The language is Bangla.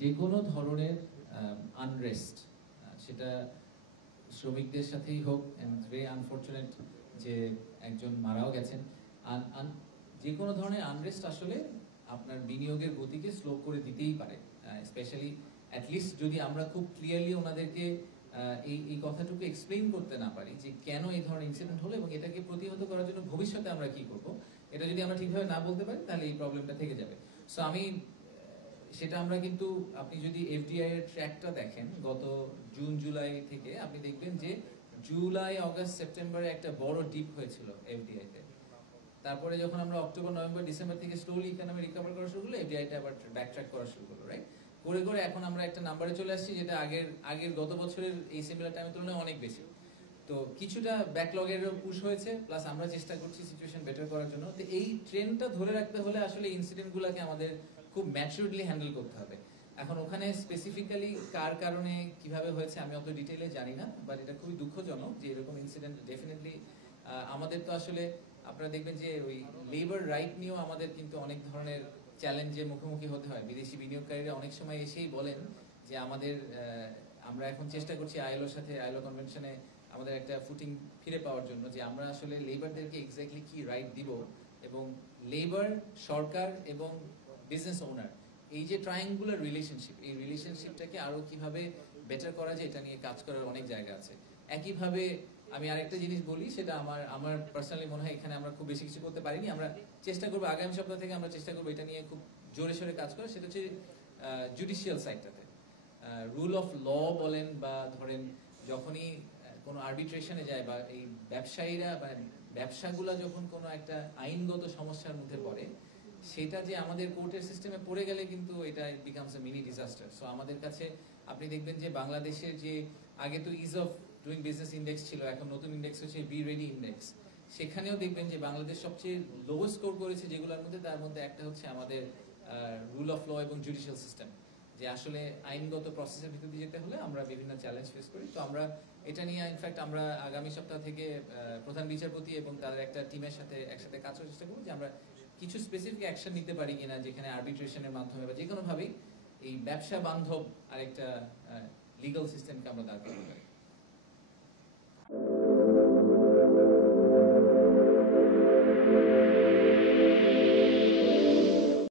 যে কোনো ধরনের আনরেস্ট, সেটা শ্রমিকদের সাথেই হোক, এন্ড ভেরি আনফরচুনেট যে একজন মারাও গেছেন। যে কোনো ধরনের আনরেস্ট আসলে আপনার বিনিয়োগের গতিকে স্লো করে দিতেই পারে। স্পেশালি অ্যাটলিস্ট যদি আমরা খুব ক্লিয়ারলি ওনাদেরকে এই কথাটুকু এক্সপ্লেইন করতে না পারি যে কেন এই ধরনের ইনসিডেন্ট হলো এবং এটাকে প্রতিহত করার জন্য ভবিষ্যতে আমরা কি করব, এটা যদি আমরা ঠিকভাবে না বলতে পারি তাহলে এই প্রবলেমটা থেকে যাবে। সো সেটা আমরা কিন্তু, আপনি যদি এফডিআই এর ট্র্যাকটা দেখেন গত জুন জুলাই থেকে, আপনি দেখবেন যে জুলাই আগস্ট সেপ্টেম্বরে একটা বড় ডিপ হয়েছিল এফডিআই তে। তারপরে যখন আমরা অক্টোবর নভেম্বর ডিসেম্বর থেকে স্লোলি ইকোনমি রিকভার করা শুরু করলো, এফডিআইটা আবার ব্যাকট্র্যাক করা শুরু করলো, রাইট? করে করে এখন আমরা একটা নাম্বারে চলে আসছি যেটা আগের গত বছরের এই সিমিলার টাইমের তুলনায় অনেক বেশি। তো কিছুটা ব্যাকলগেরও পুশ হয়েছে, প্লাস আমরা চেষ্টা করছি সিচুয়েশন বেটার করার জন্য। তো এই ট্রেন্ডটা ধরে রাখতে হলে আসলে ইনসিডেন্টগুলোকে আমাদের খুব ম্যাচুরলি হ্যান্ডেল করতে হবে। এখন ওখানে স্পেসিফিক্যালি কার কারণে কিভাবে হয়েছে আমি অত ডিটেইলে জানি না, বাট এটা খুবই দুঃখজনক যে এরকম ইনসিডেন্ট ডেফিনেটলি আমাদের তো আসলে আপনারা দেখবেন যে ওই লেবার রাইট নিয়েও আমাদের কিন্তু অনেক ধরনের চ্যালেঞ্জের মুখোমুখি হতে হয়। বিদেশি বিনিয়োগকারীরা অনেক সময় এসেই বলেন যে আমরা এখন চেষ্টা করছি আইএলওর সাথে, আইএলও কনভেনশনে আমাদের একটা ফুটিং ফিরে পাওয়ার জন্য, যে আমরা আসলে লেবারদেরকে এক্স্যাক্টলি কি রাইট দিব, এবং লেবার, সরকার এবং বিজনেস ওনার, এই যে ট্রায়াঙ্গুলার রিলেশনশিপ, এই রিলেশনশিপটাকে আরো কিভাবে বেটার করা যায় এটা নিয়ে কাজ করার অনেক জায়গা আছে। একইভাবে আমি আরেকটা জিনিস বলি, সেটা আমার পার্সোনালি মনে হয় এখানে আমরা খুব বেশি কিছু করতে পারিনি। আমরা চেষ্টা করবো আগামী সপ্তাহ থেকে আমরা চেষ্টা করবো এটা নিয়ে খুব জোরে সোরে কাজ করা। সেটা হচ্ছে জুডিশিয়াল সাইডটাতে রুল অফ ল বলেন, বা ধরেন যখনই কোনো আরবিট্রেশনে যায়, বা এই ব্যবসায়ীরা বা ব্যবসাগুলা যখন কোনো একটা আইনগত সমস্যার মধ্যে পড়ে, সেটা যে আমাদের কোর্টের সিস্টেমে পড়ে গেলে কিন্তু এটা becomes a mini disaster. So আমাদের কাছে আপনি দেখবেন যে বাংলাদেশের যে আগে তো is of doing business index ছিল, এখন নতুন ইন্ডেক্স হচ্ছে বি রেডি ইন্ডেক্স। সেখানেও দেখবেন যে বাংলাদেশ সবচেয়ে লো স্কোর করেছে যেগুলোর মধ্যে, তার মধ্যে একটা হচ্ছে আমাদের রুল অফ ল এবং জুডিশিয়াল সিস্টেম, যে আসলে আইনগত প্রসেসের ভিতর দিয়ে যেতে হলে আমরা বিভিন্ন চ্যালেঞ্জ ফেস করি। তো আমরা এটা নিয়ে ইনফ্যাক্ট আমরা আগামী সপ্তাহ থেকে প্রধান বিচারপতি এবং তাদের একটা টিমের সাথে একসাথে কাজ করার চেষ্টা করবো, যে আমরা কিছু স্পেসিফিক অ্যাকশন নিতে পারি কিনা, যেখানে আরবিট্রেশনের মাধ্যমে বা যে কোনোভাবেই এই ব্যবসা বান্ধব আরেকটা লিগাল সিস্টেমকে আমরা দাঁড় করাতে পারি।